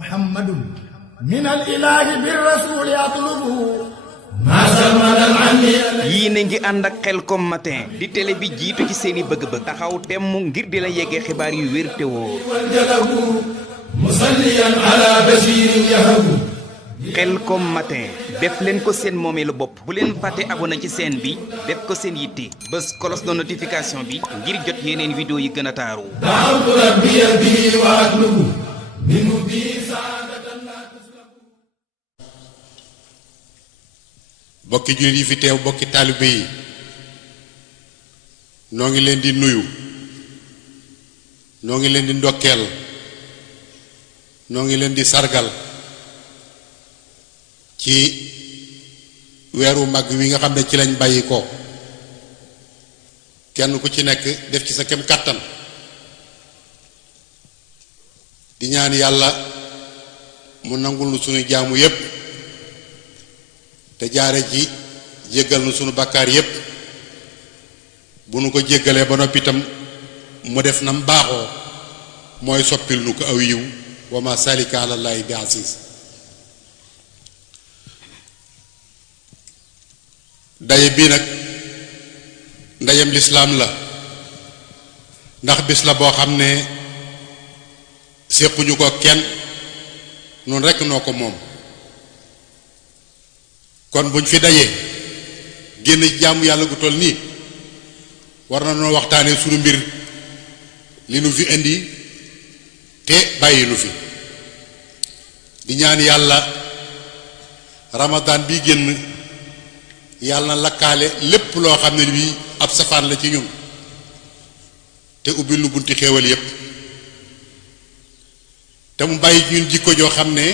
محمد من الإله بالرسول يطلبه yii na ngi ànd ak Khelcom matin di télé bi jiitu ci seeni bëgg-bëgg taxaw temm ngir di la yeggee xibaar yu wér te wóor musalliyan ala bashirin yahabu Khelcom matin def leen ko seen moomeelu bopp bu leen fàtte abonné ci chaîne bi def ko seen yitte bés cloche de notification bi ngir jot yeneen vidéo yi gën a taaru da'awtu rabbiya bihi wa atlubu minhu bi saadatan la tuslabu. bokki jullit yi fi teew bokki taalibe yi noo ngi leen di nuyu noo ngi leen di ndokkeel noo ngi leen di sargal ci weeru mag wi nga xam ne ci lañ bàyyi ko kenn ku ci nekk def ci sa kem kàttan di ñaan yàlla mu nangul nu sunu jaamu yépp te jaare ci jéggal nu sunu bakkaar yépp bu nu ko jéggalee ba noppi itam mu def nam baaxoo mooy soppil nu ko aw yiw wa ma salika alallahi bi aziz daje bii nag ndajem lislaam la ndax bis la boo xam ne séquñu ko kenn noonu rekk noo ko moom kon buñ fi dajee génn jaamu yàlla gu toll nii war na noo waxtaanee sunu mbir li nu fi indi te bàyyi nu fi di ñaan yàlla ramadan bi génn yàlla na lakkaale lépp loo xam ne bii ab safaan la ci ñun te ubbil nu bunti xéewal yépp te mu bàyyi ñun jikko joo xam ne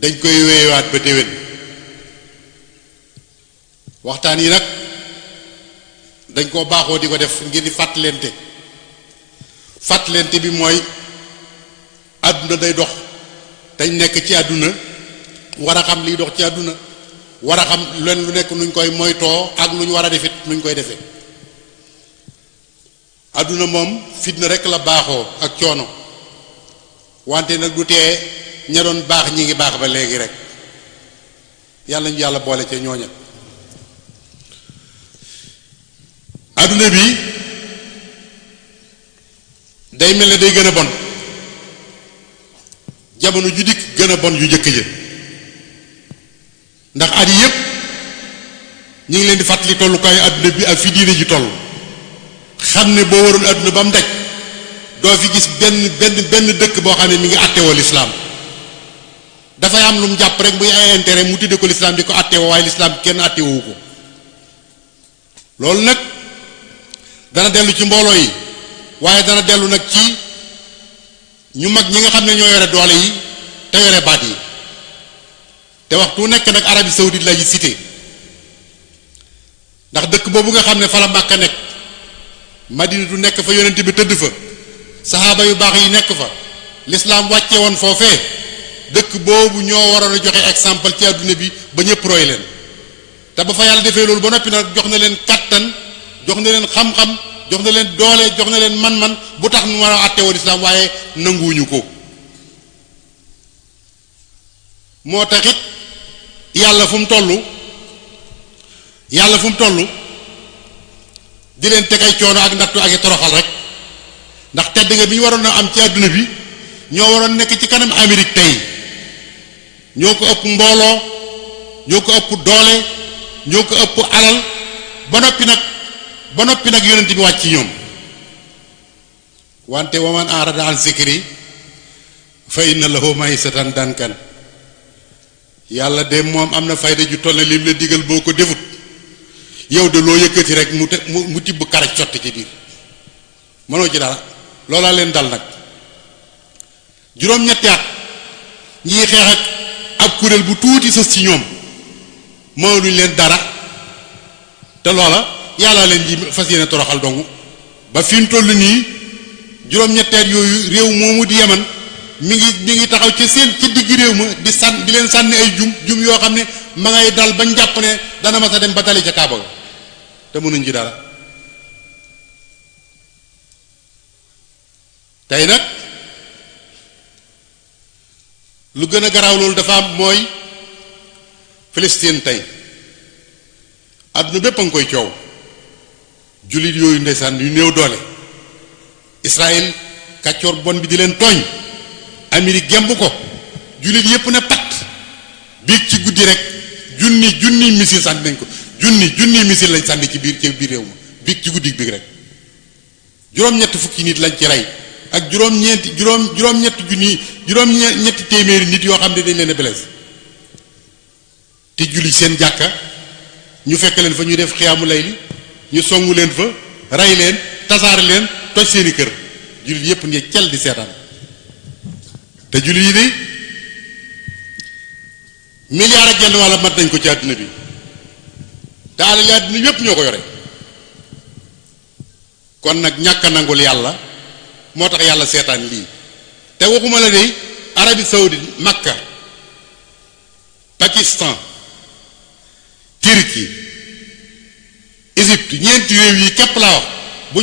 dañ koy weewaat ba déwén waxtaan yi nag dañ koo baaxoo di ko def ngir di fàttalente bi mooy àdduna day dox dañ nekk ci àdduna war a xam liy dox ci àdduna war a xam len lu nekk nuñ koy moytoo ak lu ñu war a defit nuñ koy defee àdduna moom fitna rekk la baaxoo ak coono wante nag du tee ña doon baax ñi ngi baax ba léegi rek yàlla ñu yàlla boole ca ñooña àdduna bi day mel ne day gën a bon jamono ju dikk gën a bon yu njëkk ja ndax at yi yépp ñu ngi leen di fàttali tollukaayu àdduna bi ak fi diine ji toll xam ne boo waroon àdduna ba mu daj doo fi gis benn dëkk boo xam ne mi ngi àttewoo lislaam dafay am lu mu jàpp rek muy ay intérêt mu tudde ko lislaam di ko àttewoo waaye lislaam kenn àttewowu ko loolu nag dana dellu ci mbooloo yi waaye dana dellu nag ci ñu mag ñi nga xam ne ñoo yore doole yi te yore baat yi te waxtu nekk nag Arabie Saoudite la yi cité ndax dëkk boobu nga xam ne fa la Makka nekk Madina du nekk fa yonent bi tëdd fa saxaaba yu baax yi nekk fa lislaam wàcce woon foofee dëkk boobu ñoo waroon a joxe exemple ci àdduna bi ba ñëpp roy leen te ba fa yàlla defee loolu ba noppi nag jox na leen kattan jox na leen xam-xam jox na leen doole jox na leen man-man bu tax nu war a àtte woon islaam waaye nanguwuñu ko moo taxit yàlla fu mu toll di leen teg ay coono ak nattu ak i toroxal rek ndax tedd nga bi ñu waroon a am ci àdduna bi ñoo waroon nekk ci kanam Amérique tey ñoo ko ëpp mbooloo ñoo ko ëpp doole ñoo ko ëpp alal ba noppi nag yonent bi wàcc ci ñoom wante waman arada an zikri fa inna lahu maysatan dankan yàlla de moom am na fayda ju toll ne lim la digal boo ko defut yow de loo yëkkati rek mu tibb karaj sotti ci biir mënoo ci dara loolaa leen dal nag juróom-ñetti at ñi xeex ak ab kuréel bu tuuti sës ci ñoom mënuñ leen dara te loola yàlla leen ji fas yéene toroxal dongu ba fi mu toll nii juróom-ñetteet yooyu réew moomu di Yaman mi ngi taxaw ci digg réew ma di leen sànni ay jum yoo xam ne ma ngay dal bañ jàpp ne dana ma sa dem ba dali ca Kaaba ga te mënuñ ci dara tey nag lu gën a garaaw loolu dafa am mooy Palestine tey àdduna bépp a ngi koy coow jullit yooyu ndeysaan yu néew doole Israël kàccoor bon bi di leen tooñ Amérique gemb ko jullit yépp ne pat biig ci guddi rek junni missile sànni nañ ko junni missile lañ sànni ci biir réew ma biig ci guddi biig rek juróom-ñetti fukki nit lañ ci rey ak juróom-ñetti téeméeri nit yoo xam ne dañ leen a blessé te julli seen jàkka ñu fekk leen fa ñuy def xiyaamu layli ñu songu leen fa rey leen tasaare leen toj seeni kër jullit yépp ne cel di seetaan te jullit yi de milliard ak genn wàlla mat nañ ko ci àdduna bi te alal àdduna yépp ñoo ko yore kon nag ñàkk a nangul yàlla moo tax yàlla seetaan lii te waxuma la de Arabie Saoudite Makka Pakistan Turquie Égypte ñeenti réew yi képp laa wax bu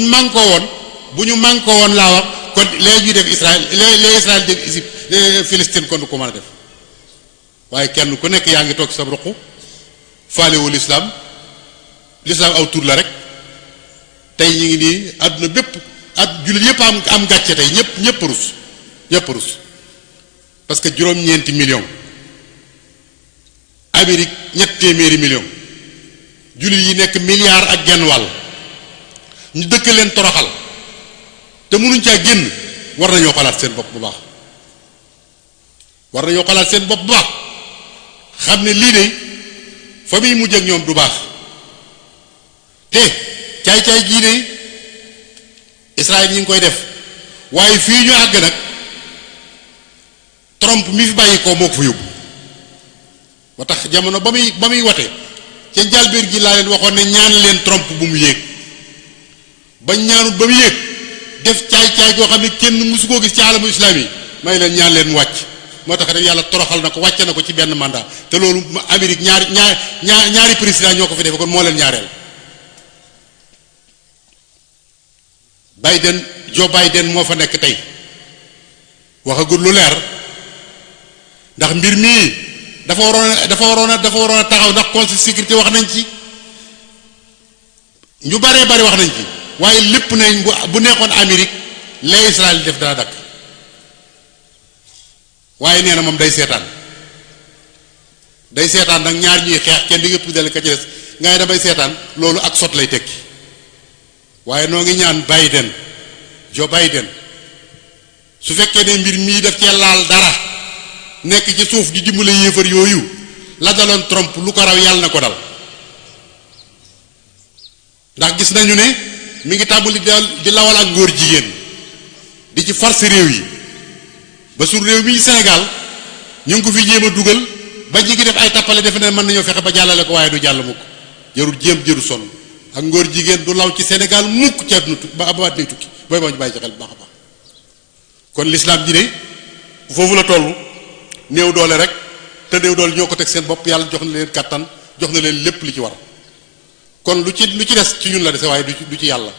ñu mànkoo woon laa wax kon léegi ñuy def Israël léegi Israël def Égypte Palestine kon du ko mën a def waaye kenn ku nekk yaa ngi toog sa ruq faalewu lislaam aw tur la rek tey ñu ngi nii àdduna bépp jullit yépp am gàcce tey ñépp rus parce que juróom-ñeenti million Amérique ñett téeméeri million jullit yi nekk milliard ak genn wàll ñu dëkk leen toroxal te mënuñ caa génn war nañoo xalaat seen bopp bu baax xam ne lii de fa muy mujj ak ñoom du baax te caay-caay gii de Israël ñi ngi koy def waaye fii ñu àgg nag Trump mi fi bàyyi ko moo ko fa yóbbu ba tax jamono ba muy wate ca njalbéer gi laa leen waxoon ne ñaan leen Trump bu mu yéeg bañ ñaanut ba mu yéeg def caay-caay goo xam ne kenn mësu koo gis ci alamu islaam yi may leen ñaan leen mu wàcc moo tax rek yàlla toroxal na ko wàcce na ko ci benn mandat te loolu Amérique ñaari président ñoo ko fi defe kon moo leen ñaareel Joe Biden moo fa nekk tey waxagul lu leer ndax mbir mii dafa waroon a taxaw ndax conseil sécurité wax nañ ci ñu baree bari wax nañ ci waaye lépp nañ bu nekkoon Amérique la Israël def dana dakk waaye nee na moom day seetaan nag ñaar ñuy xeex kenn di nga puudale ka ci des nga ne damay seetaan loolu ak sot lay tekki waaye noo ngi ñaan Joe Biden su fekkee ne mbir mii daf cee laal dara nekk ci suuf di dimbale yéefar yooyu la daloon Trump lu ko raw yàlla na ko dal ndax gis nañu ne mi ngi tàmbali di lawal ak ngóor jigéen di ci force réew yi ba su réew mi Sénégal ñu ngi ko fi jéem a dugal ba ñi ngi def ay tappale defe ne mën nañoo fexe ba jàllale ko waaye du jàll mukk jëru sonn ak ngóor jigéen du law ci Sénégal mukk ci àdduna ba abaat nay tukki booy boo ñu bàyyi ci xel bu baax a baax kon lislaam ji de foofu la toll néew doole rek te néew doole ñoo ko teg seen bopp yàlla jox na leen kàttan jox na leen lépp li ci war kon lu ci des ci ñun la dese waaye du ci yàlla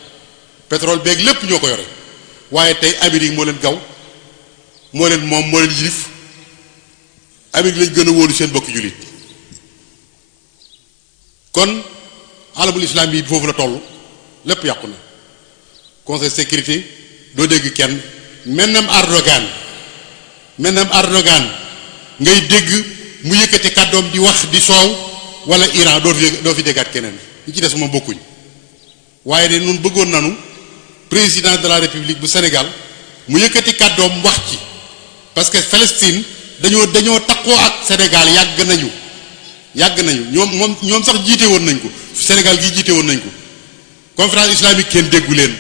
pétrole beeg lépp ñoo ko yore waaye tey Amérique moo leen gaw moo leen moom moo leen yilif Amérique lañ gën a wóolu seen bokki jullit kon alamul islam bi foofu la toll lépp yàqu na conseil sécurité doo dégg kenn mennam Erdogan ngay dégg mu yëkkati kàddoom di wax di soow wala Iran doo fi déggaat keneen ñi ci des moom bokkuñ waaye de nun bëggoon nanu président de la république bu Sénégal mu yëkkati kàddoom wax ci parce que Palestine dañoo takkoo ak Sénégal yàgg nañu ñoom sax jiite woon nañ ko Sénégal gi jiite woon nañ ko conférence islamique kenn déggu leen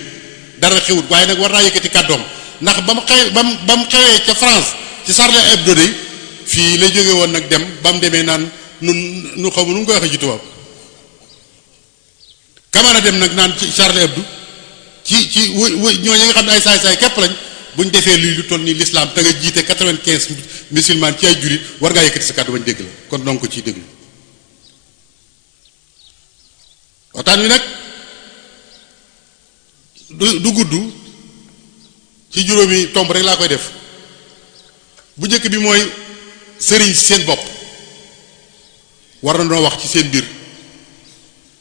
dara xewut waaye nag war naa yëkkati kàddoom ndax ba mu xewee ca France ci Charlie Hebdo de fii la jóge woon nag dem ba mu demee naan nu xaw ma nu mu koy waxee ci tubaab kamara dem nag naan ci Charlie Hebdo ci ñooñu nga xam ne ay saay-saay képp lañ bu ñu defee lii lu toll nii l'islam te nga jiite 95 musulman ci ay jullit war ngaa yëkkati sa kàddu bañ dégg la kon donc ko ciy déglu waxtaan wi nag du gudd ci juróomi tomb rek laa koy def bu njëkk bi mooy sëriñ si seen bopp war na noo wax ci seen biir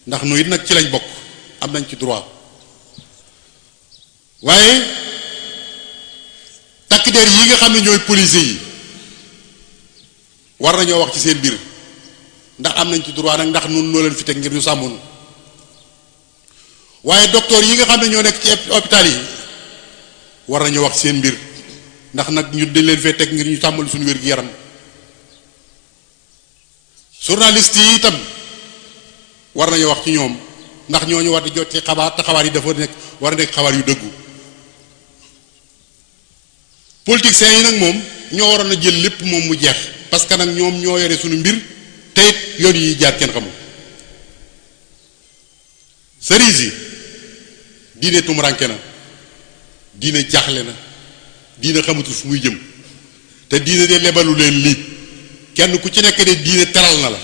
ndax nu it nag ci lañ bokk am nañ ci droit waaye takk der yi nga xam ne ñooy policiers yi war nañoo wax ci seen biir ndax am nañ ci droit nag ndax nun noo leen fi teg ngir ñu sàmmoon waaye docteur yi nga xam ne ñoo nekk ci hôpital yi war nañoo wax ci seen mbir ndax nag ñu dañ leen fee teg ngir ñu sàmmal suñu wér gi yaram journaliste yi itam war nañoo wax ci ñoom ndax ñooñu war di jot ci xabaar te xabaar yi dafa nekk war a nekk xabaar yu dëggu politiciens yi nag moom ñoo waroon a jël lépp moom mu jeex parce que nag ñoom ñoo yore suñu mbir te it yoon yi jaar kenn xamul sëriñ si diine tumuranke na diine jaaxle na diine xamatul fu muy jëm te diine de lebalu leen lii kenn ku ci nekk de diine teral na la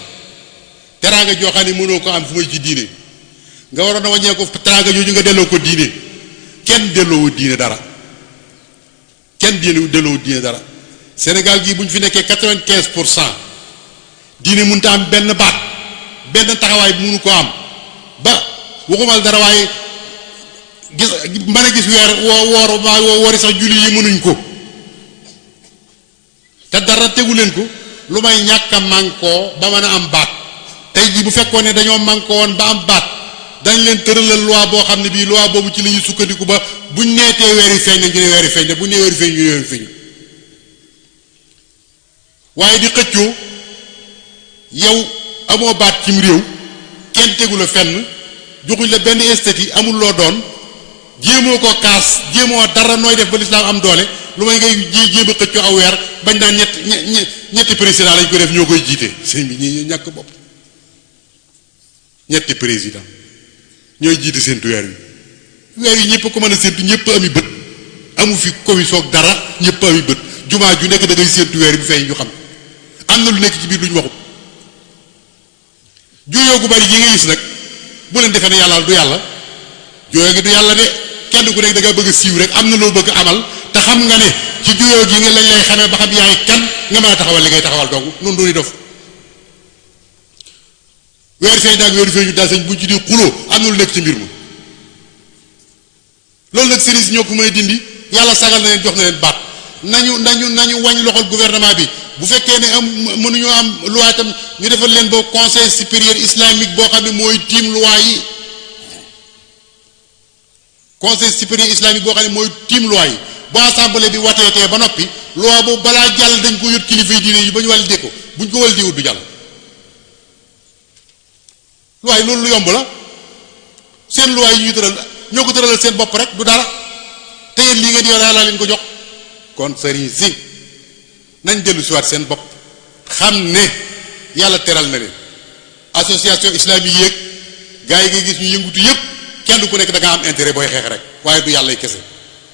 teraanga joo xam ne mënoo ko am fu may ci diine nga waroon a wàññee ko teraanga jooju nga delloo ko diine kenn delloowu diine dara kenn delloowu diine dara Sénégal gii bu ñu fi nekkee 95% diine mënut a am benn baat benn taxawaay bi mënu ko am ba waxumal dara waaye gis mën a gis weer woori sax julli yi mënuñ ko te dara tegu leen ko lu may ñàkk a mànkoo ba mën a am baat tey jii bu fekkoon ne dañoo mànkoo woon ba am baat dañ leen tëralal loi boo xam ne bii loi boobu ci la ñuy sukkandiku ba buñ neetee weer yi feeñ na ñu ne weer yi feeñ na buñ nee weer yi feeñ ñu ne weer yi feeñ waaye di xëccoo yow amoo baat cim réew kenn tegu la fenn joxuñ la benn esthétique amul loo doon jéemoo ko kaas jéemoo dara nooy def ba lislaam am doole lu may ngay jéem a xëccoo aw weer bañ naan ñetti président lañ ko def ñoo koy jiite sëñ bi ñi ñàkk bopp ñetti président ñooy jiite séntu weer yi ñëpp ko mën a séntu ñëpp ami bët amu fi commission dara ñëpp ami bët jumaa ju nekk da ngay séntu weer bi feeñ ñu xam am na lu nekk ci biir lu ñu waxut juyoo gu bari yi nga gis nag bu leen defee ne yàlla du yàlla juyoo gi du yàlla de kenn ku nekk da nga bëgg a siiw rek am na loo bëgg amal te xam nga ne ci juyoo gi nga lañ lay xamee ba xam yaay kan nga mën a taxawal li ngay taxawal donc noonu dooni dof weer feeñ daag weeru feeñu daal sañ buñ ci di xuloo am na lu nekk ci mbir ma loolu nag sëriñ si ñoo ko mën a dindi yàlla sagal na leen jox na leen baat nañu wañ loxol gouvernement bi bu fekkee ne am mënuñoo am loi tam ñu defal leen ba conseil supérieur islamique boo xam ne mooy tiim loi yi conseil supérieur islamique boo xam ne mooy tiim loi yi bu assemblée bi wateetee ba noppi loi boobu balaa jàll dañ ko yot kilifa yi diine yi ba ñu wàlli ko buñ ko wàlli wut du jàll loi yi loolu lu yomb la seen loi yi ñuy tëral ñoo ko tëralal seen bopp rek du dara te yéen lii ngeen di yor yàlla leen ko jox kon sëriñ si nañ dellu si waat seen bopp xam ne yàlla teral na leen association islamique yéeg gars yi nga gis ñu yëngutu yëpp kenn ku nekk da nga am intérêt booy xeex rek waaye du yàllay kese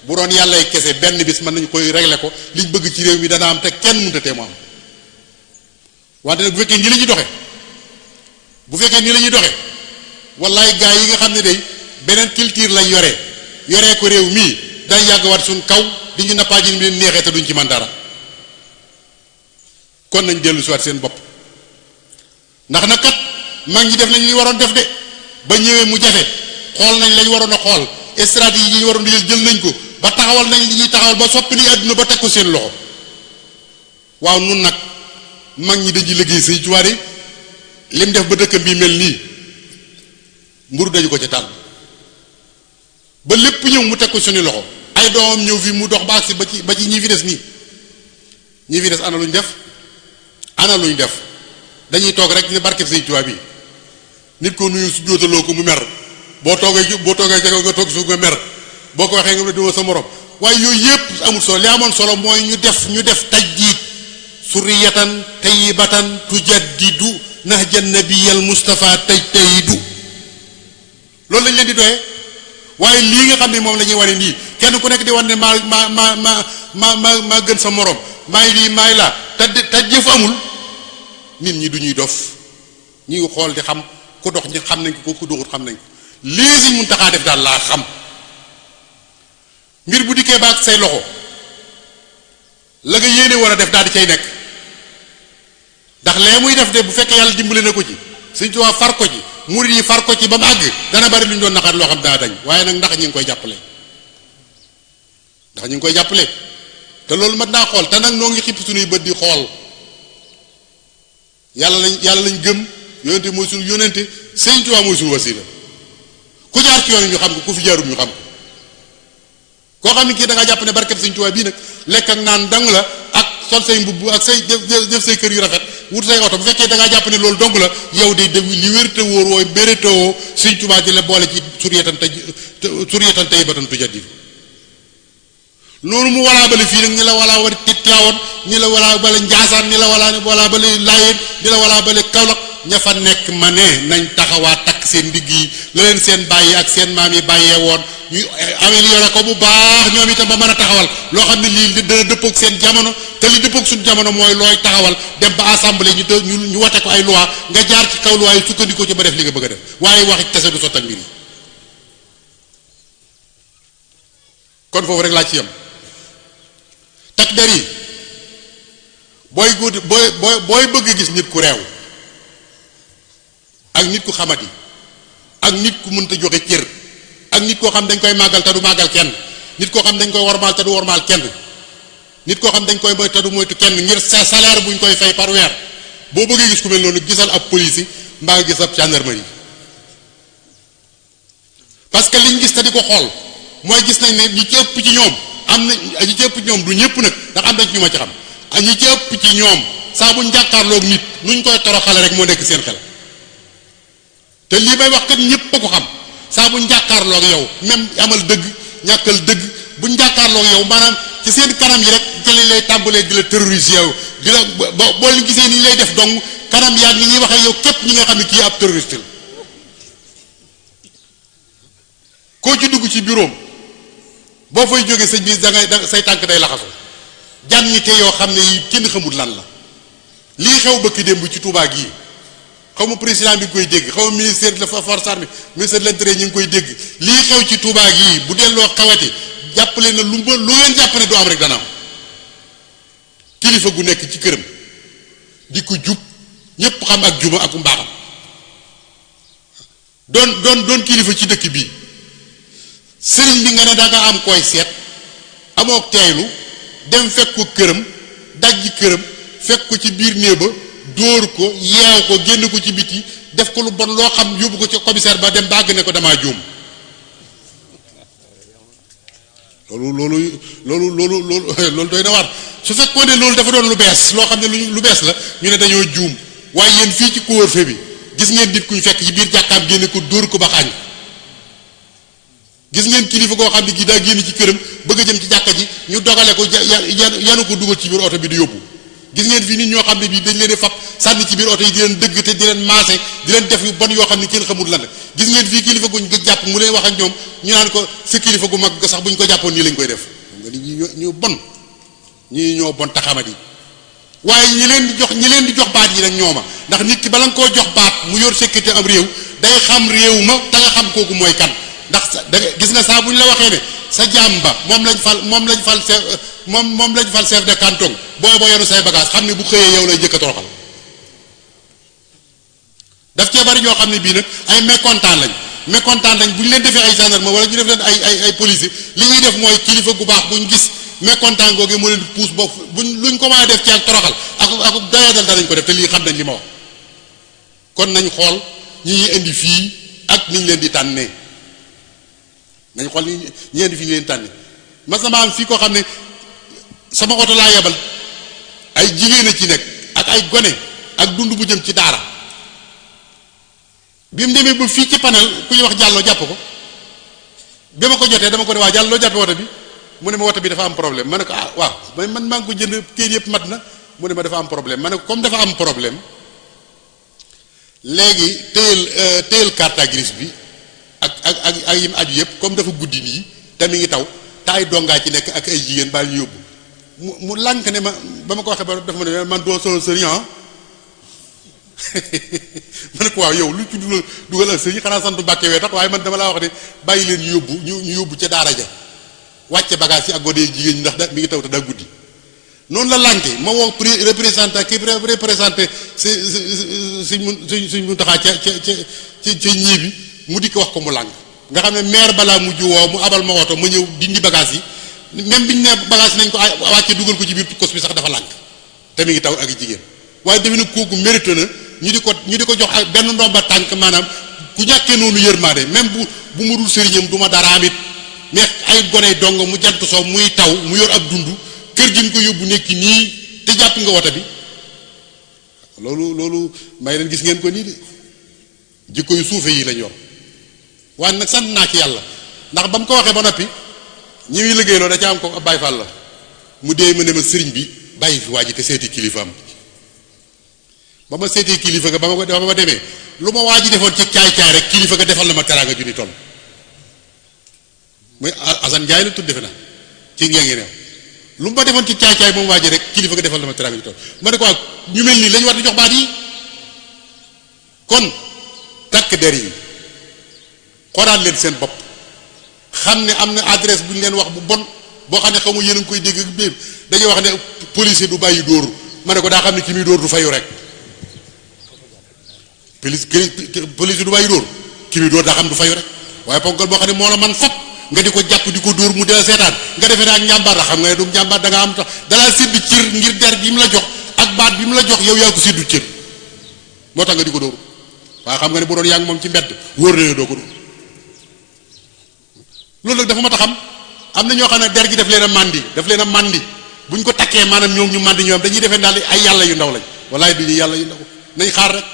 bu doon yàllay kese benn bis mën nañu koy régler ko liñ bëgg ci réew mi dana am te kenn mënta tee mu am wante nag bu fekkee nii la ñuy doxe bu fekkee nii la ñuy doxe wallaay gars yi nga xam ne day beneen culture lañ yoree ko réew mii dañ yàgg wat suñ kaw di ñu nappaaji ni leen neexee te duñ ci man dara kon nañ dellu si waat seen bopp ndax nag kat mag ñi def nañ li waroon def de ba ñëwee mu jafe xool nañ lañ waroon a xool stratégie yi ñu waroon di jël nañ ko ba taxawal nañ li ñuy taxawal ba soppi ni àdduna ba teg ko seen loxo waaw nun nag mag ñi dañuy liggéey Sëñ Tuubaa de lim def ba dëkkam bii mel nii mburu dañu ko ca tànn ba lépp ñëw mu teg ko suñu loxo ay doomam ñëw fii mu dox ba agsi ba ci ñi fi des nii ñi fi des ana luñ def dañuy toog rek ne barkeb Sëñ Tuubaa bi nit ko nuyu su jóotaloo ko mu mer boo toogee jago nga toog suuf nga mer boo ko waxee nga ne duma sa morom waaye yooyu yëpp amul solo li amoon solo mooy ñu def tajdiid suriyatan tayyibatan tujaddidu nahjan nabiyal Mustafa tajtahidu loolu lañ leen di doyee waaye lii nga xam ne moom la ñuy wane nii kenn ku nekk di wane ne maa gën sa morom maay lii maay laa te jëf amul nit ñi du ñuy dof ñi ngi xool di xam ku dox ñi xam nañ ko ku doxut xam nañ ko lii Sëñ Muntaxaa def daal laa xam mbir bu dikkee ba ak say loxo la nga yéene war a def daal di cay nekk ndax lee muy def de bu fekkee yàlla dimbale na ko ci Sëñ Tuubaa far ko ci murid yi far ko ci ba mu àgg dana bari lu ñu doon naqar loo xam daa dañ waaye nag ndax ñi ngi koy jàppale te loolu mat naa xool te nag noo ngi xipp suñuy bët di xool yàlla lañ gëm yonente mooy suñu yonente Sëñ Tuubaa mooy suñu wasila ku jaar ci yoon ñu xam ko ku fi jaarul ñu xam ko koo xam ne kii da nga jàpp ne barkeb Sëñ Tuubaa bii nag lekk ak naan dang la ak sol say mbubb ak say def say kër yu rafet wut say oto bu fekkee da ngaa jàpp ne loolu dong la yow de li wérte wóor wooy méritoo Sëñ Tuubaa di la boole ci suriyatan tayyibatan tujaddidu loolu mu walaa bale fii nag ñi la walaa war Tiwaawan ñi la walaa bale Njaasaan ñi la walaa bale Laayeen ñi la walaa bale Kawlax ña fa nekk ma ne nañ taxawaat takk seen ndigg yi la leen seen bàyyi ak seen maam yi bàyyee woon ñu amélioré ko bu baax ñoom itam ba mën a taxawal loo xam ne lii dana dëppoog seen jamono te li dëppoog suñu jamono mooy looy taxawal dem ba assemblée ñu wate ko ay loi nga jaar ci kaw loi yi sukkandikoo ci ba def li nga bëgg a def waaye waxi kese du sottal mbir yi kon foofu rek laa ci yem takk der yi booy bëgg gis nit ku réew ak nit ku xamati ak nit ku mënta joxe cër ak nit koo xam dañ koy màggal te du màggal kenn nit koo xam dañ koy wormaal te du wormaal kenn nit koo xam dañ koy moy te du moytu kenn ngir sa salaire buñ koy fay par weer boo bëggee gis ku mel noonu gisal ab police yi mbaa nga gis ab gendarmerie parce que liñ gis te di ko xool mooy gis nañ ne ñi ci ëpp ci ñoom am na ñi ci ëpp ci ñoom du ñëpp nag ndax am na ñu ma ci xam ñi ci ëpp ci ñoom saa buñ jàkkaarloog nit nuñ koy toroxale rek moo nekk seen xel te lii may wax kat ñëpp a ko xam saa buñ jàkkaarloog yow même amal dëgg ñàkkal dëgg buñ jàkkaarloog yow maanaam ci seen kanam yi rek jëlee lay tàmbalee di la terroriser yow di la boo li gisee ni lay def dong kanam yaa ni ñuy waxee yow képp ñi nga xam ne kii ab terroriste la koo ci dugg ci bureau boo fay jógee sëñ bi da say tànk day laxasu jàn ñi te yoo xam ne yi kenn xamul lan la lii xew bëkki démb ci Touba gii xaw ma président bi ngi koy dégg xaw ma ministère de la force armée ministère de l'intérieur ñu ngi koy dégg lii xew ci Touba gii bu delloo xawati jàppale na lu ngeen jàpp ne du am rek dana am kilifa gu nekk ci këram di ko jub ñépp xam ak juma ak mbaaxam doon kilifa ci dëkk bii sëriñ bi nga ne danga am koy seet amook teeylu dem fekk ko këram dajji këram fekk ko ci biir néeg ba dóor ko yeew ko génn ko ci biti def ko lu bon loo xam yóbbu ko ci commissaire ba dem bàgg ne ko damaa juum loolu doy na waar su fekkoon ne loolu dafa doon lu bees loo xam ne lu bees la ñu ne dañoo juum waaye yéen fii ci couvre-feu bi gis ngeen nit ku ñu fekk ci biir jàkkaam génne ko dóor ko ba xaañ gis ngeen kilifa koo xam ne gi daa génn ci këram bëgg a jëm ci jàkka ji ñu dogale ko yanu ko dugal ci biir oto bi di yóbbu gis ngeen fii nit ñoo xam ne bii dañ leen di fab sànni ci biir oto yi di leen dëgg te di leen maase di leen def yu bon yoo xam ne kenn xamul lan la gis ngeen fii kilifa guñ ko jàpp mu leen wax ak ñoom ñu naan ko sa kilifa gu mag sax buñ ko jàppoon nii lañ koy def nga ni ñu bon ñii ñoo bon taxamat yi waaye ñi leen di jox baat yi nag ñooma ndax nit ki bala nga koo jox baat mu yor sécurité am réew day xam réew ma te nga xam kooku mooy kan ndax da gis nga saa bu ñu la waxee ne sa jaam ba moom lañ fal chef de canton booy boo yoru say bagage xam ne bu xëyee yow lay jëkk a toroxal daf cee bari ñoo xam ne bii nag ay mécontent lañ bu ñu leen defee ay gendarme wala ñu def leen ay policier li ñuy def mooy kilifa gu baax bu ñu gis mécontent googu moo leen di puus bopp luñ ko mën a def ci ak toroxal ak doyadal danañ ko def te lii xam nañ li ma wax kon nañ xool ñi ñuy indi fii ak niñ leen di tànnee nañ xool ni ñi indi fii ñu leen tànnee mas na ma am fii koo xam ne sama oto laa yebal ay jigéen a ci nekk ak ay gone ak dund bu jëm ci daara bi mu demee ba fii ci panel ku ñuy wax jàlloo jàpp ko bi ma ko jotee dama ko ne waa jàlloo jàppee woto bi mu ne ma woto bi dafa am problème ma ne ko ah waaw man maa ngi ko jënd kayit yëpp mat na mu ne ma dafa am problème ma ne ko comme dafa am problème léegi téyel carte grise bi ak yim aju yëpp comme dafa guddi nii te mi ngi taw te ay dongaa ci nekk ak ay jigéen baa ñu yóbbu mu lànk ne ma ba ma ko waxee ba dafa ma ne man doo solo sëriñ ma ne ko waaw yow lu ci dugal ak sëriñ xanaa sant Mbàkke wee tax waaye man dama laa wax ne bàyyi leen ñu yóbbu ca daara ja wàcce bagage yi ak gone jigéen ñi ndax mi ngi taw te daa guddi noonu la lànke ma woo représentant ki représenté suñ mu taxaa ca ñii bi mu dikk wax ko mu lànk nga xam ne maire balaa mujj woo mu abal ma oto ma ñëw dindi bagage yi même biñu ne bagage nañ ko wàcce dugal ko ci biir kos bi sax dafa lànk te mi ngi taw ak jigéen waaye defe na kooku mérite na ñu di ko jox ak benn ndomba tànk maanaam ku ñàkkee noonu yërmaande même bu mu dul sëriñam du ma dara amit mais ay goney dong mu jant soo muy taw mu yor ab dund kër gi mu ko yóbbu nekki nii te jàpp nga woto bi loolu may leen gis ngeen ko nii de jikko yu suufe yi lañ yor waaye nag sant naa ci yàlla ndax ba mu ko waxee ba noppi ñi muy liggéey loolu da ca am ko Baay Faal la mu dee ma ne ma sëriñ bi bàyyi fi waa ji te seeti kilifaam ba ma seetee kilifa ga ba ma demee lu ma waa ji defoon ci caay-caay rek kilifa ga defal na ma teraanga ju ni toll muy Assane Ndiaye la tudd defe na ci ngee neew lu ma defoon ci caay-caay moom waa ji rek kilifa ga defal na ma teraanga ju toll ma ne ko ñu mel nii lañu war di jox baat yi kon takk der yi xoolaat leen seen bopp xam ne am na adresse bu ñu leen wax bu bon boo xam ne xamu yéen a ngi koy dégg ak bépp dañuy wax ne policier du bàyyi dóor ma ne ko daa xam ne ki muy dóor du fayu rek police du bàyyi dóor ki muy dóor daa xam du fayu rek waaye ponkal boo xam ne moo la man fop nga di ko jàpp di ko dóor mu dee seetaan nga defee ne ak njàmbaar la xam nga ne du njàmbaar da nga am tax dalaa sédd cër ngir der bi mu la jox ak baat bi mu la jox yow yaa ko séddu cër moo tax nga di ko dóor waaye xam nga ne bu doon yaa ngi moom ci mbedd wóor na doo ko dóor loolu nag dafa mat a xam am na ñoo xam ne der gi daf leen a màndi bu ñu ko takkee maanaam ñoom ñu màndi ñoom dañuy defee daal ay yàlla yu ndaw lañ walaay du ñu yàlla yu ndaw nañ xaar rek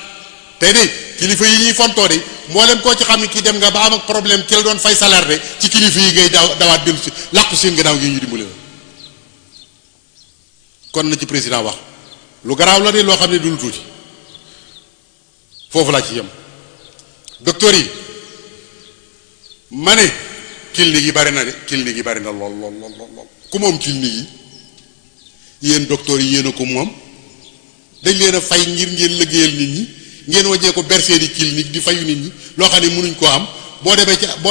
tey de kilifa yi ñuy fontoo de mboolem koo ci xam ne kii dem nga ba am ak problème ki la doon fay salaire de ci kilifa yi ngay dawaat dellu si làqu seen gannaaw gi ñu dimbali la kon na ci président wax lu garaaw la de loo xam ne du lu tuuti foofu laa ci yem docteur yi ma ne clinique yi bari na de clinique yi bari na lool ku moom clinique yi yéen docteur yi yéen a ko moom dañ leen a fay ngir ngeen liggéeyal nit ñi ngeen wajee ko bercé di clinique di fayu nit ñi loo xam ne mënuñ koo am boo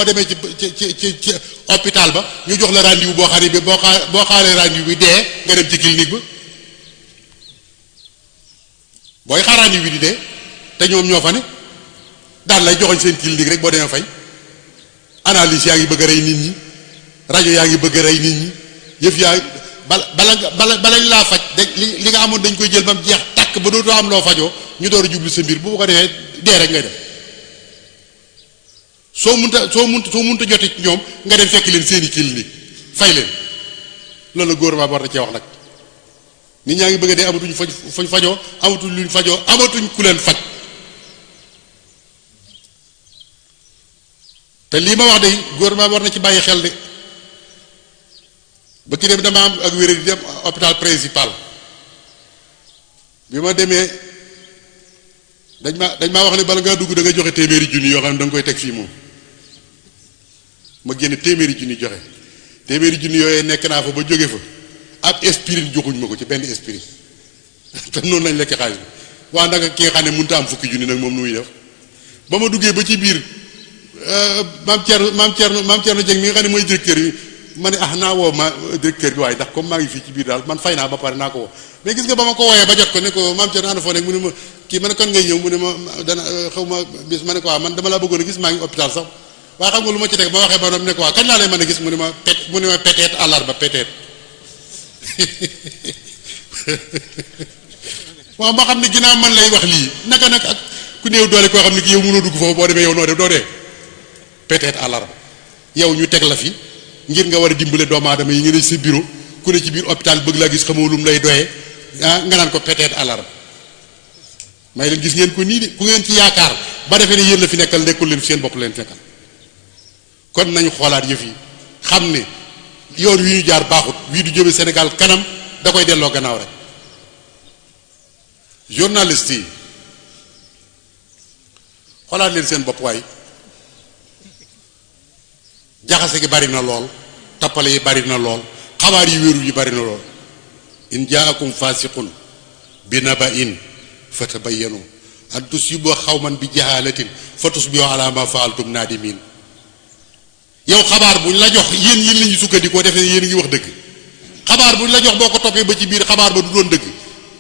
demee ci hôpital ba ñu jox la rendez-vous boo xam ne bi boo xaaree rendez-vous bi dee nga dem ci clinique ba booy xaar rendez-vous bi di dee te ñoom ñoo fa ne daan lay joxoñ seen clinique rek boo demee fay analyse yaa ngi bëgg a rey nit ñi rajo yaa ngi bëgg a rey nit ñi yëf yaa balañ laa faj li nga amoon dañ koy jël ba mu jeex tàkk ba dootoo am loo fajoo ñu door a jublu sa mbir bu ko defee dee rek ngay def soo munta jote ci ñoom nga dem fekk leen seeni clinique fay leen loolu la gouvernement bi war na cee wax nag nit ñaa ngi bëgg a dee amatuñ fuñ fajoo amatuñ luñ fajoo amatuñ ku leen faj te lii ma wax de gouvernement bi war na ci bàyyi xel de ba ki dem dama am ak wéré di dem hôpital principal bi ma demee dañ maa wax ne bala ngaa dugg da nga joxe téeméeri junni yoo xam ne da nga koy teg fii moom ma génne téeméeri junni joxe téeméeri junni yooyu nekk naa fa ba jóge fa ab aspirine joxuñ ma ko ci benn aspirine te noonu lañ lekk xaalis bi waa naka ki nga xam ne mënut a am fukki junni nag moom nu muy def ba ma duggee ba ci biir maam Thierno Dieng mi nga xam ne mooy directeur bi ma ne naa woo ma directeur bi waaye ndax comme maa ngi fii ci biir daal man fay naa ba pare naa ko woo mais gis nga ba ma ko wooyee ba jot ko ne ko maam Thierno ànd foo nekk mu ne ma kii ma ne kon ngay ñëw mu ne ma dana xaw ma bis ma ne ko waaw man dama laa bëggoon a gis maa ngi hôpital sax waaye xam nga lu ma ci teg ma waxee ba noonu ne ko waaw kañ laa lay mën a gis mu ne ma peut-être àllarba peut-être waaw ma xam ne ginnaaw man lay wax lii naka nag ak ku néew doole koo xam ne ki yow mënoo dugg foofu boo demee yow noo def doo dee peut-être àllarba yow ñu teg la fi ngir nga war a dimbale doomu aadama yi nga ne ci sa bureau ku ne ci biir hôpital bëgg laa gis xamoo lu mu lay doyee nga naan ko peut-être àllarba may leen gis ngeen ko nii de ku ngeen ci yaakaar ba defee ne yéen la fi nekkal nekkul leen seen bopp leen nekkal kon nañu xoolaat yëf yi xam ne yoon wi ñu jaar baaxut wii du jëme Sénégal kanam da koy delloo gannaaw rek journaliste yi xoolaat leen seen bopp waay jaxase gi bari na lool tappale yi bari na lool xabaar yi wéeru yi bari na lool in jaakum fasiqun bi naba'in fatabayyanu an tusibu xawman bi jahalatin fa tusbihu ala ma faaltum nadimin yow xabaar buñ la jox yéen lañu sukkandikoo defee yéen a ngi wax dëgg xabaar bu la jox boo ko toppee ba ci biir xabaar ba du doon dëgg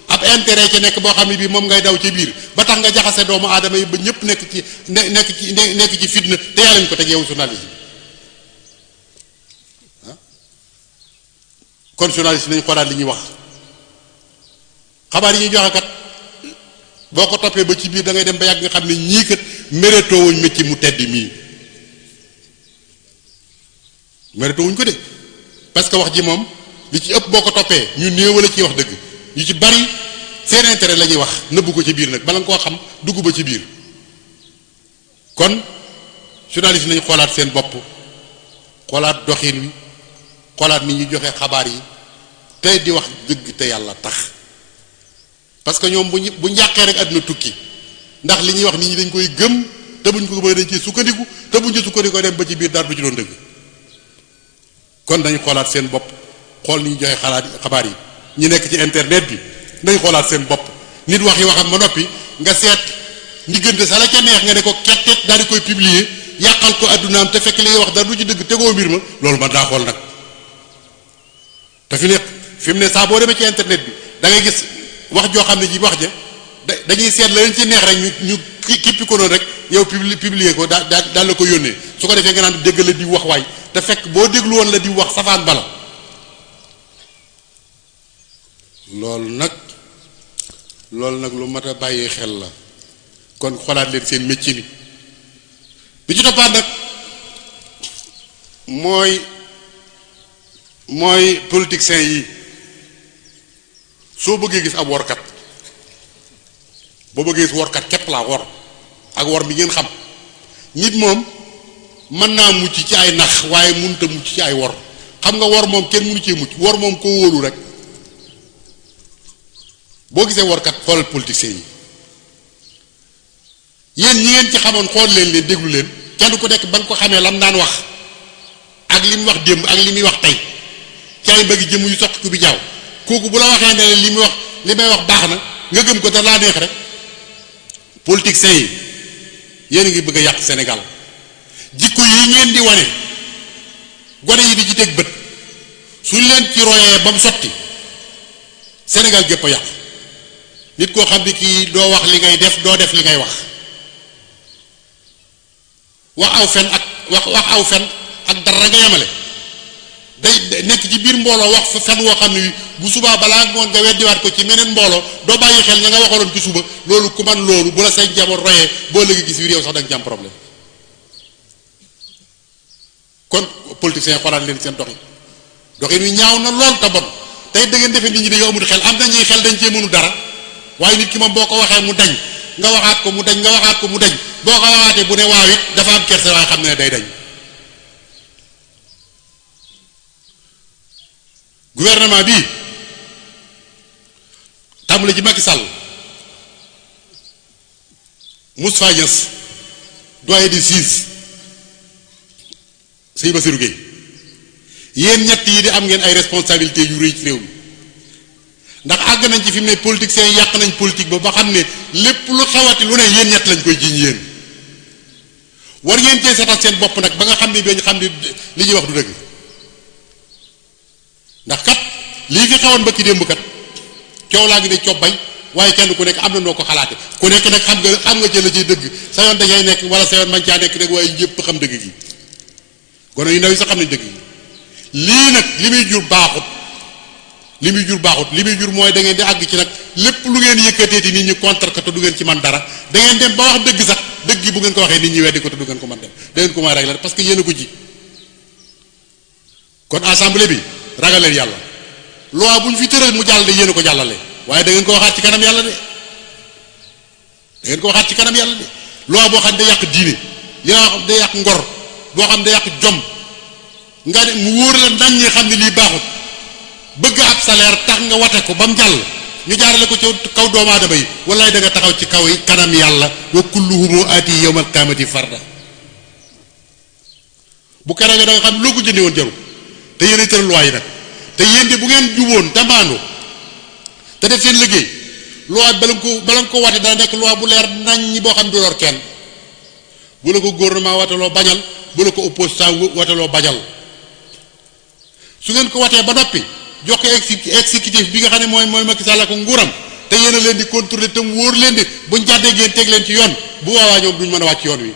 ab intérêt ci nekk boo xam ne bii moom ngay daw ci biir ba tax nga jaxase doomu aadama yi ba ñëpp nekk ci fitna te yaa leen ko teg yow journaliste bi kon journaliste nañ xoolaat li ñuy wax xabaar yi ñuy joxe kat boo ko toppee ba ci biir da ngay dem ba yàgg nga xam ne ñii kat méritoo wuñ métier mu tedd mii méritoo wuñ ko de parce que wax ji moom li ci ëpp boo ko toppee ñu néew la ciy wax dëgg ñu ci bari seen intérêt la ñuy wax nëbbu ko ci biir nag bala nga koo xam dugg ba ci biir kon journaliste nañ xoolaat seen bopp xoolaat doxin wi xoolaat ni ñuy joxe xabaar yi tey di wax dëgg te yàlla tax parce que ñoom bu njàqee rek àdduna tukki ndax li ñuy wax nit ñi dañ koy gëm te buñ ko gëmee dañ ci sukkandiku te buñ ci sukkandiku dem ba ci biir dara du ci doon dëgg kon dañ xoolaat seen bopp xool ni ñu joxe xabaar yi ñi nekk ci internet bi nañ xoolaat seen bopp nit wax yi waxam ba noppi nga seet ndiggante sa la ca neex nga ne ko kettet daal di koy publier yàqal ko addunaam te fekk li ngay wax dara du ci dëgg tegoo mbir ma loolu man daa xool nag te fi mu ne saa boo demee ci internet bi da ngay gis wax joo xam ne ji wax ja dañuy seet la leen ci neex rek ñu kippi ko noonu rek yow publier ko daal la ko yónnee su ko defee nga naan dégg la di wax waay te fekk boo déglu woon la di wax safaan bala loolu nag lu mat a bàyyee xel la kon xoolaat leen seen métier mi bi ci toppaat nag mooy politiciens yi soo bëggee gis ab workat boo bëggee gis workat képp laa wor ak wor mi ngeen xam nit moom mën naa mucc ci ay nax waaye mënut a mucc ci ay wor xam nga wor moom kenn mënu cee mucc wor moom koo wóolu rek boo gisee workat xoolal politiciens yi yéen ñi ngeen ci xamoon xool leen déglu leen kenn ku nekk ba nga ko xamee lam daan wax ak li muy wax démb ak li muy wax tey ci ay bëgg jëm yu sotti ku bi jaaw kooku bu la waxee ne li may wax baax na nga gëm ko da laa neex rek politiciens yi yéen a ngi bëgg a yàq Sénégal jikko yi ngeen di wane gone yi di ci teg bët suñ leen ci royee ba mu sotti Sénégal gépp a yàq nit koo xam ne kii doo wax li ngay def doo def li ngay wax wax aw fen ak dara nga yemale day nekk ci biir mbooloo wax fa fen woo xam ne bu subaa balaa ngoon nga weddiwaat ko ci meneen mbooloo doo bàyyi xel ña nga waxaloon ci suba loolu ku man loolu bu la say njaboot royee boo léegi gis wi réew sax da nga jàmm problème kon politiciens xoolaat leen seen doxin wi ñaaw na lool te bon tey da ngeen defee nit ñi dañoo amul xel am nañuy xel dañ cee mënu dara waaye nit ki moom boo ko waxee mu dañ nga waxaat ko mu dañ nga waxaat ko mu dañ boo ko waxaatee bu ne waaw it dafa am kersa waaye xam ne day dañ gouvernement bi tàmbali ci Macky Sall Moustapha Niasse doyen des juges Sëñ Bassirou Gueye yéen ñett yi di am ngeen ay responsabilités yu rëy ci réew mi ndax àgg nañ ci fi mu ne politiciens yi yàq nañ politique ba xam ne lépp lu xewati lu ne yéen ñett lañ koy jiiñ yéen war ngeen cee seetal seen bopp nag ba nga xam ne dañu xam ne li ñuy wax du dëgg ndax kat lii fi xewoon ba ki démb kat coow laa ngi ne cobbay waaye kenn ku nekk am na noo ko xalaate ku nekk nag xam nga ci la ciy dëgg sa yoon dangay nekk wala sa yoon man caa nekk rek waaye ñëpp xam dëgg gi gone yu ndaw yi sax xam nañ dëgg gi lii nag li muy jur baaxut li muy jur mooy da ngeen di àgg ci nag lépp lu ngeen yëkkateeti nit ñi contre ko te du ngeen ci man dara da ngeen dem ba wax dëgg sax dëgg gi bu ngeen ko waxee nit ñi weddi ko te du ngeen ko mën dem da ngeen ko mën a régler parce que yéen a ko ji kon assemblée bi ragal leen yàlla loi bu ñu fi tëral mu jàll de yéen a ko jàllale waaye da ngeen ko waxaat ci kanam yàlla de loi boo xam ne day yàq diine li nga xam day yàq ngor boo xam day yàq jom nga ne mu wóor la nañ ñi xam ne lii baaxut bëgg ab salaire tax nga wate ko ba mu jàll ñu jaarale ko ci kaw doomu aadama yi wallaay da nga taxaw ci kaw yi kanam yàlla wa kulluhum aati yawmal qiyaamati farda bu keroog da nga xam loo ko jëndee woon jaru te yéen a tëral loi yi nag te yéen de bu ngeen juboon te maandu te def seen liggéey loi bala nga ko wate dana nekk loi bu leer nañ ñi boo xam du lor kenn bu la ko gouvernement wateloo bañal bu la ko opposition wateloo bañal su ngeen ko watee ba noppi jox ko exécutif bi nga xam ne mooy Macky Sall ak nguuram te yéen a leen di contrôler te mu wóor leen di buñ jàddee ngeen teg leen ci yoon bu waawaa ñoom duñ mën a wàcc yoon wi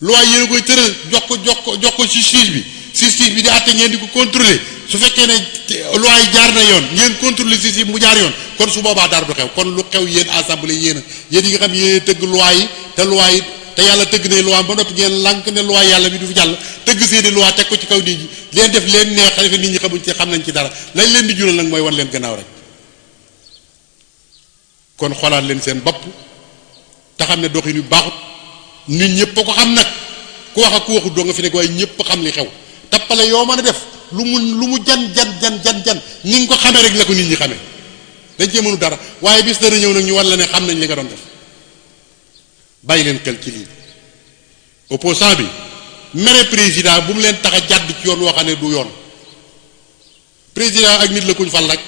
loi yéen a koy tëral jox ko justice bi di àtte ngeen di ko contrôler su fekkee ne loi yi jaar na yoon ngeen contrôler justice mu jaar yoon kon su boobaa dara du xew kon lu xew yéen assemblée yéen yi nga xam yéen tëgg loi yi te yàlla tëgg ne loi ba noppi ngeen lànk ne loi yàlla bi du fi jàll tëgg seeni loi teg ko ci kaw nit ñi leen def leen neex xalifa nit ñi xam nañ ci dara lañ leen di jural nag mooy wan leen gannaaw rek kon xoolaat leen seen bopp te xam ne doxin yu baaxut nit ñëpp ko xam nag ku wax ak ku waxut doo nga fi nekk waaye ñëpp xam li xew tappale yoo mën a def lu mu jan ni nga ko xamee rek la ko nit ñi xamee dañ cee mënu dara waaye bis dana ñëw nag ñu war la ne xam nañ li nga doon def bàyyi leen xel ci lii opposant bi mere président bu mu leen tax a jàdd ci yoon woo xam ne du yoon président ak nit la kuñ fal nag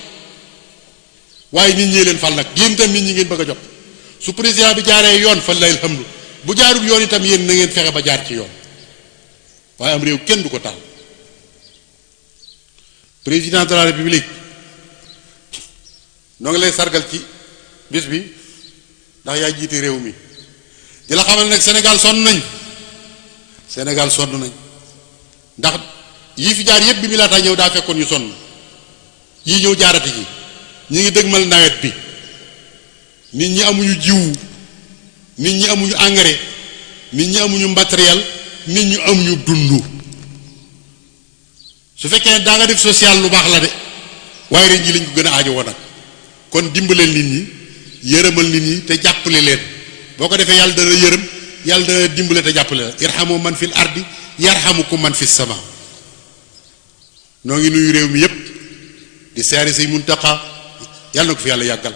waaye nit ñee leen fal nag yéen itam nit ñi ngeen bëgg a jot su président bi jaaree yoon fa lay alhamdu bu jaarul yoon itam yéen na ngeen fexe ba jaar ci yoon waaye am réew kenn du ko taal président de la république noo ngi lay sargal ci bis bi ndax yaa jiite réew mi di la xamal nag Sénégal sonn nañ ndax yii fi jaar yëpp bi mi laataa ñëw daa fekkoon ñu sonn yii ñëw jaarati ji ñi ngi dëgmal nawet bi nit ñi amuñu jiwu nit ñi amuñu engrais nit ñi amuñu matériel nit ñi amuñu dundu su fekkee ne daa nga def social lu baax la de waaye ren ji lañ ko gën a aajowoo nag kon dimbaleel nit ñi yërëmal nit ñi te jàppale leen boo ko defee yàlla dana yërëm yàlla dana dimbale te jàppale la irhamu man fil ardi yarhamukum man fis sama noo ngi nuyu réew mi yépp di seeri say Muntaxa yàlla na ko fi yàlla yàggal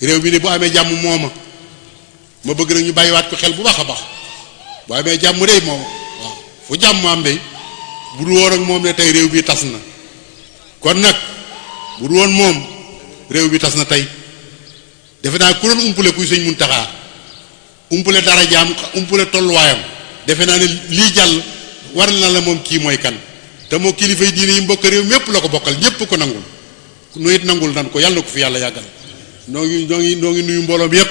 réew mi ne bu amee jàmm mooma ma bëgg nag ñu bàyyiwaat ko xel bu baax a baax bu amee jàmm dey mooma waaw fu jàmm am dey bu dul woon ak moom ne tey réew bi tas na kon nag bu dul woon moom réew bi tas na tey defe naa ku doon umpule kuy sëñ Muntaxa umpule dara jaam umpule tolluwaayam defe naa ne lii jàll war na la moom kii mooy kan te moo kilifay diine yi mbokk réew mépp la ko bokkal ñépp ko nangul nu it nangul nan ko yàlla na ko fi yàlla yàggal noo ngi nuyu mbooloo bi yépp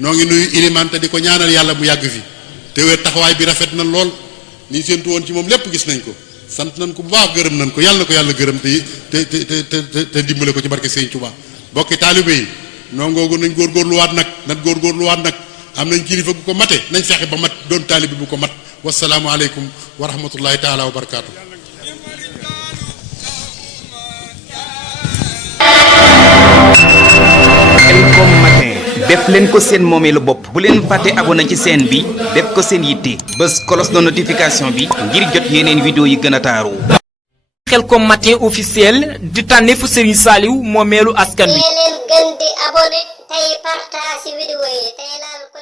noo ngi nuyu ilimaan te di ko ñaanal yàlla mu yàgg fi te wér taxawaay bi rafet na lool li séentu woon ci moom lépp gis nañ ko sant nañ ko bu baax gërëm nañ ko yàlla na ko yàlla gërëm te dimbale ko ci barke Sëñ Tuubaa bokki taalibe yi nongoogu nañ góorgóorluwaat nag am nañ kilifa gu ko mate nañ fexe ba mat doon taalibe bu ko mat wasalaamu aleykum wa rahmatullahi taala wa barakaatu. Khelcom matin def leen ko seen moomeelu bopp bu leen fàtte abonné ci chaîne bi def ko seen yitte bës cloche de notification bi ngir jot yeneen vidéo yi gën a taaru. Khelcom matin officiel di tànneefu Serigne Saliou moomeelu askan wi. leen gën di abonné tey partage vidéo yi tey laal ko